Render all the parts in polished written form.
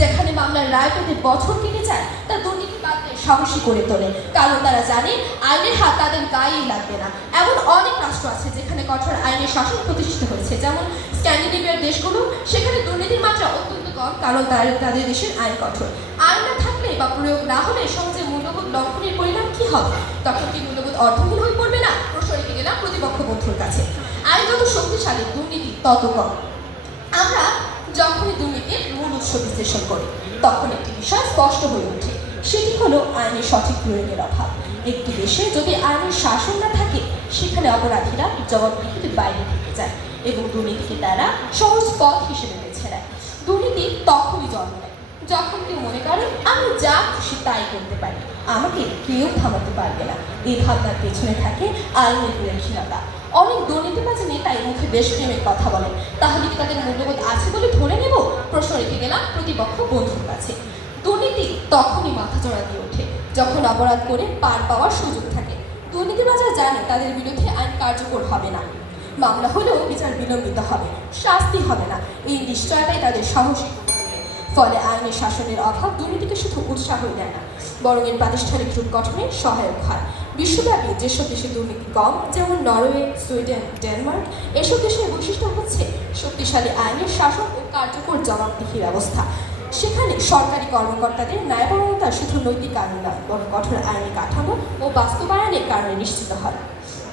যেখানে মামলার রায় পেতে বছর কেটে যায়, তা দুর্নীতিবাদদের সাহসী করে তোলে, কারণ তারা জানে আইনের হাত তাদের গায়েই লাগবে না। এমন অনেক রাষ্ট্র আছে যেখানে কঠোর আইনের শাসন প্রতিষ্ঠিত হয়েছে, যেমন স্ক্যান্ডিনেভিয়ার দেশগুলো। সেখানে দুর্নীতির মাত্রা অত্যন্ত কম, কারণ তাদের দেশের আইন কঠোর। আইন না থাকলে বা প্রয়োগ না হলে সমাজে মূল্যবোধ লঙ্ঘনের পরিণাম কি হবে? তখন কি মূল্যবোধ অর্থহীন হয়ে পড়বে না? প্রশ্ন রেখে গেলাম প্রতিপক্ষ বন্ধুর কাছে। আইন যত শক্তিশালী, দুর্নীতি তত কম। আমরা যখনই দুর্নীতির মূল উৎস বিশ্লেষণ করি, তখন একটি বিষয় স্পষ্ট হয়ে ওঠে, সেটি হলো আইনের সঠিক প্রয়োগের অভাব। একটি দেশে যদি আইনের শাসন না থাকে, সেখানে অপরাধীরা জবাবদিহির বাইরে থেকে যায় এবং দুর্নীতিকে তারা সহজ পথ হিসেবে বেছে নেয়। দুর্নীতি তখনই জন্ম নেয় যখন কেউ মনে করে আমি যা খুশি তাই করতে পারি, আমাকে কেউ থামাতে পারবে না। এই ভাবনার পেছনে থাকে আইনের বিরোধীনতা। অনেক দুর্নীতিবাজী নেতাই মুখে দেশপ্রেমের কথা বলেন, তাহলে কি তাদের মূল্যবোধ আছে বলে ধরে নেব? প্রশ্ন রেখে গেলাম প্রতিপক্ষ বন্ধুর কাছে। দুর্নীতি তখনই মাথাচড়া দিয়ে ওঠে যখন অপরাধ করে পার পাওয়ার সুযোগ থাকে। দুর্নীতিবাজরা জানে তাদের বিরুদ্ধে আইন কার্যকর হবে না, মামলা হলেও বিচার বিলম্বিত হবে, শাস্তি হবে না। এই নিশ্চয়তাই তাদের সাহসী করে তোলে। ফলে আইনের শাসনের অভাব দুর্নীতিকে শুধু উৎসাহই দেয় না, বরং এর প্রাতিষ্ঠানিক রূপ গঠনে সহায়ক হয়। বিশ্বব্যাপী যেসব দেশে দুর্নীতি কম, যেমন নরওয়ে, সুইডেন, ডেনমার্ক, এসব দেশের বৈশিষ্ট্য হচ্ছে শক্তিশালী আইনের শাসন ও কার্যকর জবাবদিহি ব্যবস্থা। সেখানে সরকারি কর্মকর্তাদের ন্যায়পরায়ণতা শুধু নৈতিক কারণে নয়, বরং কঠোর আইনি কাঠামো ও বাস্তবায়নের কারণে নিশ্চিত হয়।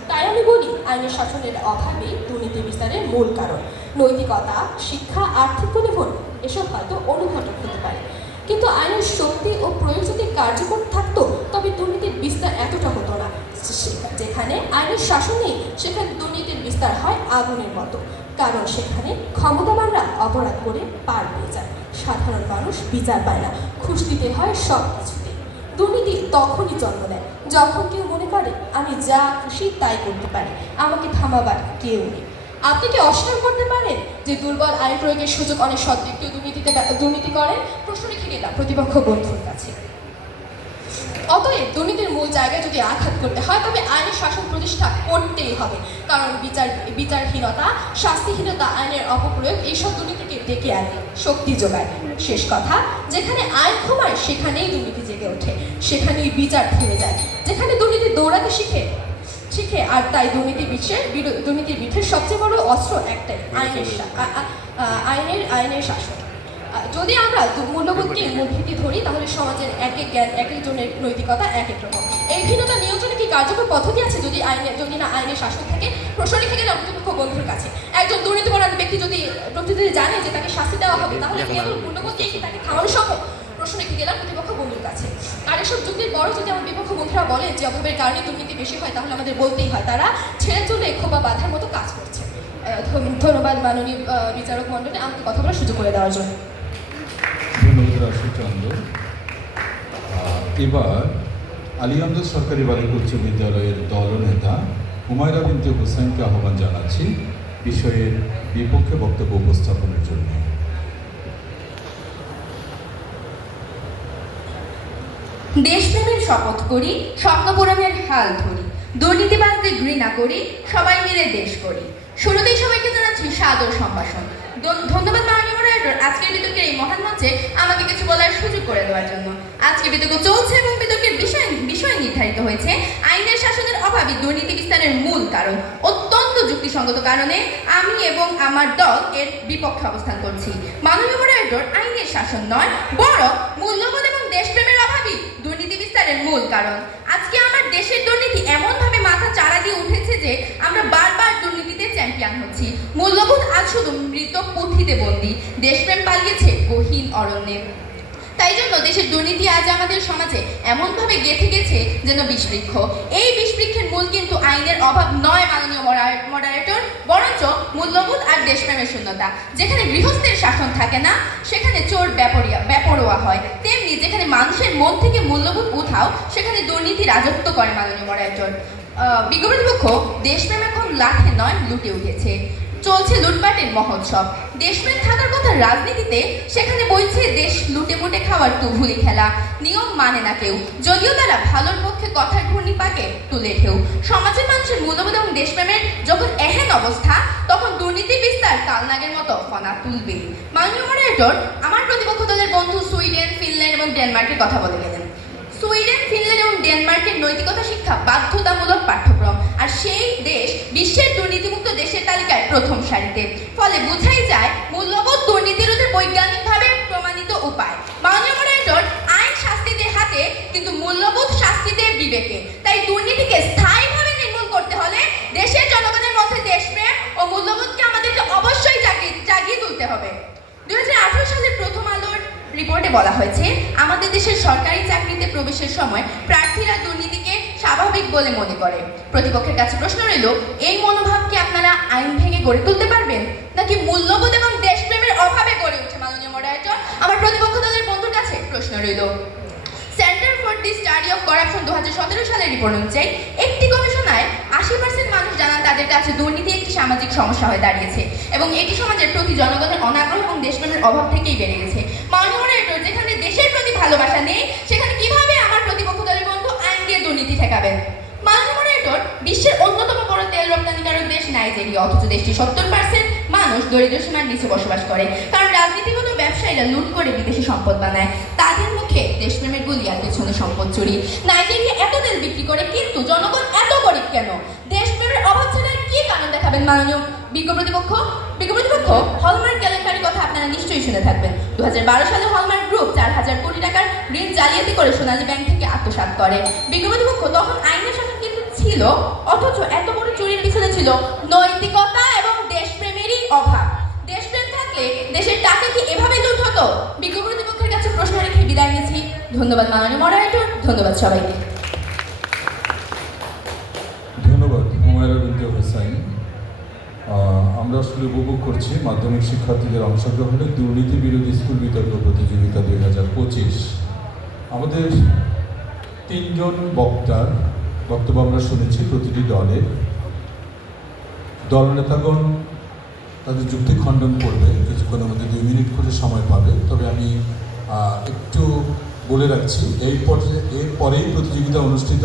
তাই আমি বলি, আইনের শাসনের অভাবেই দুর্নীতি বিস্তারের মূল কারণ। নৈতিকতা, শিক্ষা, আর্থিক পরিবহন এসব হয়তো অনুঘটক হতে পারে, কিন্তু আইনের শক্তি ও প্রয়োগ যদি কার্যকর থাকতো, তবে দুর্নীতির বিস্তার এতটা হতো না। যেখানে আইনের শাসন নেই, সেখানে দুর্নীতির বিস্তার হয় আগুনের মতো, কারণ সেখানে ক্ষমতাবানরা অপরাধ করে পার পেয়ে যায়, সাধারণ মানুষ বিচার পায় না, ঘুষ দিতে হয় সব কিছুতে। দুর্নীতি তখনই জন্ম নেয় যখন কেউ মনে করে আমি যা খুশি তাই করতে পারি, আমাকে থামাবার কেউ নেই। আপনি কি অস্বীকার করতে পারেন যে দুর্বল আইন প্রয়োগের সুযোগ অনেক সৎ ব্যক্তিও দুর্নীতি করেন? প্রশ্ন রেখে গেলাম প্রতিপক্ষ বন্ধুর কাছে। অতএব দুর্নীতির মূল জায়গায় যদি আঘাত করতে হয়, তবে আইনের শাসন প্রতিষ্ঠা করতেই হবে, কারণ বিচারহীনতা, শাস্তিহীনতা, আইনের অপপ্রয়োগ এইসব দুর্নীতিকে ডেকে আনে, শক্তি যোগায়। শেষ কথা, যেখানে আইন ক্ষমায় সেখানেই দুর্নীতি জেগে ওঠে, সেখানেই বিচার থেমে যায়। যেখানে দুর্নীতি দৌড়াতে শিখে আর তাই দুর্নীতির বিরুদ্ধে সবচেয়ে বড় অস্ত্র একটাই, আইনের শাসন। যদি আমরা মূল্যবোধকে মূল ভিত্তি ধরি, তাহলে সমাজের এক একজনের নৈতিকতা এক এক রকম। এই ভিন্নতা নিয়ন্ত্রণে কি কার্যকর পদ্ধতি আছে যদি না আইনের শাসন থাকে? প্রশ্ন রেখে গেলাম প্রতিপক্ষ বন্ধুর কাছে। একজন দুর্নীতিপরায়ণ ব্যক্তি যদি প্রতিদিন জানে যে তাকে শাস্তি দেওয়া হবে, তাহলে কেবল মূল্যবোধ দিয়ে কি তাকে থামানো সম্ভব? প্রশ্ন রেখে গেলাম প্রতিপক্ষ বন্ধুর কাছে। আর এসব যুক্তির বড় যদি আমার বিপক্ষ বন্ধুরা বলেন যে অভাবের কারণে দুর্নীতি বেশি হয়, তাহলে আমাদের বলতেই হয় তারা ছেড়ে চলে ক্ষোভা বাধার মতো কাজ করছে। ধন্যবাদ মাননীয় বিচারক মণ্ডলী আমাকে কথা বলার সুযোগ করে দেওয়ার জন্য। ধন্যবাদ রাশি চন্দ্র। এবার আলিগঞ্জ সরকারি বালিকা উচ্চ বিদ্যালয়ের দলনেতা হুমায়রা বিনতে হোসেনকে আহ্বান জানাচ্ছি বিষয়ের বিপক্ষে বক্তব্য উপস্থাপনের জন্য। দেশপ্রেমের শপথ করি, স্বপ্ন পূরণের হাল ধরি, দুর্নীতিবাজদের ঘৃণা করি, সবাই মিলে দেশ করি। শুরুতেই সবাইকে জানাচ্ছি সাদর সম্ভাষণ। ধন্যবাদ মাননীয় মডারেটর আজকের বিতর্কের এই মহান মঞ্চে আমাকে কিছু বলার সুযোগ করে দেওয়ার জন্য। আজকে বিতর্ক চলছে এবং বিতর্কের বিষয় নির্ধারিত হয়েছে আইনের শাসনের অভাবই দুর্নীতি বিস্তারের মূল কারণ। অত্যন্ত যুক্তিসঙ্গত কারণে আমি এবং আমার দল এর বিপক্ষে অবস্থান করছি। মাননীয় মডারেটর, আইনের শাসন নয়, বরং মূল্যবোধ এবং দেশপ্রেমের অভাবই দুর্নীতি বিস্তারের মূল কারণ। আজকে আমার দেশের দুর্নীতি এমনভাবে মাথা চাড়া দিয়ে উঠেছে যে আমরা বারবার দুর্নীতিতে চ্যাম্পিয়ন হচ্ছি। মূল্যবোধ আজ শুধু মৃত পুঁথিতে বন্দী, দেশপ্রেম পালিয়েছে গহীন অরণ্যে। তাই জন্য দেশের দুর্নীতি আজ আমাদের সমাজে এমনভাবে গেঁথে গেছে যেন বিষবৃক্ষ। এই বিষবৃক্ষের মূল কিন্তু আইনের অভাব নয় মাননীয় মডারেটর, বরঞ্চ মূল্যবোধ আর দেশপ্রেমের শূন্যতা। যেখানে গৃহস্থের শাসন থাকে না, সেখানে চোর বেপরোয়া হয়। তেমনি যেখানে মানুষের মন থেকে মূল্যবোধ উঠাও, সেখানে দুর্নীতি রাজত্ব করে মাননীয় মডারেটর। বিজ্ঞপ্তিপক্ষ দেশপ্রেম এখন লাঠে নয় লুটে উঠেছে, চলছে লুটপাটের মহোৎসব। দেশপ্রেম থাকার কথা রাজনীতিতে, সেখানে বইছে দেশ লুটে মুটে খাওয়ার তুভুলি খেলা। নিয়ম মানে না কেউ, যদিও তারা ভালোর পক্ষে কথার ঘূর্ণি পাকে তুলে ঢেউ। সমাজের মানুষের মূল্যবোধ এবং দেশপ্রেমের যখন এহেন অবস্থা, তখন দুর্নীতি বিস্তার কালনাগের মতো ফনা তুলবে। মাননীয় মডারেটর, আমার প্রতিপক্ষ দলের বন্ধু ডেনমার্কের কথা বলে গেলেন। সুইডেন, ফিনল্যান্ড এবং ডেনমার্কের নৈতিকতা শিক্ষা বাধ্যতামূলক পাঠ্যক্রম, আর সেই দেশ বিশ্বের দুর্নীতিমুক্ত দেশের তালিকায় প্রথম সারিতে। ফলে বোঝাই যায় মূল্যবোধ দুর্নীতি রোধে বৈজ্ঞানিকভাবে প্রমাণিত উপায়। মাননীয় মডারেটর, আইন শাস্তিদের হাতে কিন্তু মূল্যবোধ শাস্তিদের বিবেকে। তাই দুর্নীতিকে স্থায়ীভাবে নির্মূল করতে হলে দেশের জনগণের মধ্যে দেশপ্রেম ও মূল্যবোধকে আমাদেরকে অবশ্যই জাগিয়ে তুলতে হবে। 2018 সালের প্রথম আলোর রিপোর্টে বলা হয়েছে, আমাদের দেশের সরকারি চাকরিতে প্রবেশের সময় প্রার্থীরা দুর্নীতিকে স্বাভাবিক বলে মনে করে। প্রতিপক্ষের কাছে প্রশ্ন রইল, এই মনোভাব কি আপনারা আইন ভেঙে গড়ে তুলতে পারবেন, নাকি মূল্যবোধ এবং দেশপ্রেমের অভাবে গড়ে উঠে? মাননীয় মডারেটর, আমার প্রতিপক্ষ দলের বন্ধুর কাছে প্রশ্ন রইল। Centre for the study of corruption 2017 সালের রিপোর্ট অনুযায়ী একটি গবেষণায় 80% মানুষ জানান তাদের কাছে দুর্নীতি একটি সামাজিক সমস্যা হয়ে দাঁড়িয়েছে এবং এটি সমাজের প্রতি জনগণের অনাগ্রহ এবং দেশপ্রেমের অভাব থেকেই বেড়ে গেছে। মাননীয় মডারেটর, যেখানে দেশের প্রতি ভালোবাসা নেই, সেখানে কিভাবে আমার প্রতিপক্ষ দলের বন্ধু আইন দিয়ে দুর্নীতি ঠেকাবেন? মাননীয় মডারেটর, বিশ্বের অন্যতম বড় তেল রপ্তানিকারক দেশ নাইজেরিয়া, অথচ দেশটির 70% মানুষ দরিদ্র সীমার নিচে বসবাস করে, কারণ রাজনীতিগত ব্যবসায়ীরা লুট করে বিদেশি সম্পদ বানায়। তাদের মুখে দেশপ্রেমের গুলি আর পেছনে সম্পদ চুরি। নাইজেরিয়া এত তেল বিক্রি করে, কিন্তু জনগণ এত গরিব কেন? দেশপ্রেমের অভাব ছাড়া কি কারণ দেখাবেন মাননীয় বিজ্ঞ প্রতিপক্ষ? হলমার্ক কেলেঙ্কারির কথা আপনারা নিশ্চয়ই শুনে থাকবেন। 2012 সালে হলমার্ক গ্রুপ 4000 কোটি টাকার ঋণ জালিয়াতি করে সোনালী ব্যাংক থেকে আত্মসাৎ করে। বিজ্ঞ প্রতিপক্ষ, তখন আইনের শাসন কিন্তু ছিল, অথচ এত বড় চুরির পিছনে ছিল নৈতিকতা এবং দেশপ্রেমেরই অভাব। দেশপ্রেম থাকলে দেশের টাকা কি এভাবে লুট হতো? বিজ্ঞ প্রতিপক্ষের কাছে প্রশ্ন রেখে বিদায় নিচ্ছি। ধন্যবাদ মাননীয় মডারেটর, ধন্যবাদ সবাইকে। ধন্যবাদ হুমায়রা বিনতে হোসাইন। আমরা আসলে উপভোগ করছি মাধ্যমিক শিক্ষার্থীদের অংশগ্রহণে দুর্নীতি বিরোধী স্কুল বিতর্ক প্রতিযোগিতা 2025। আমাদের 3 জন বক্তার বক্তব্য আমরা শুনেছি প্রতিটি দলের। দলনেতাগণ তাদের যুক্তি খণ্ডন করবে, কিছুক্ষণের মধ্যে 2 মিনিট করে সময় পাবে। তবে আমি একটু বলে রাখছি, এরপরেই প্রতিযোগিতা অনুষ্ঠিত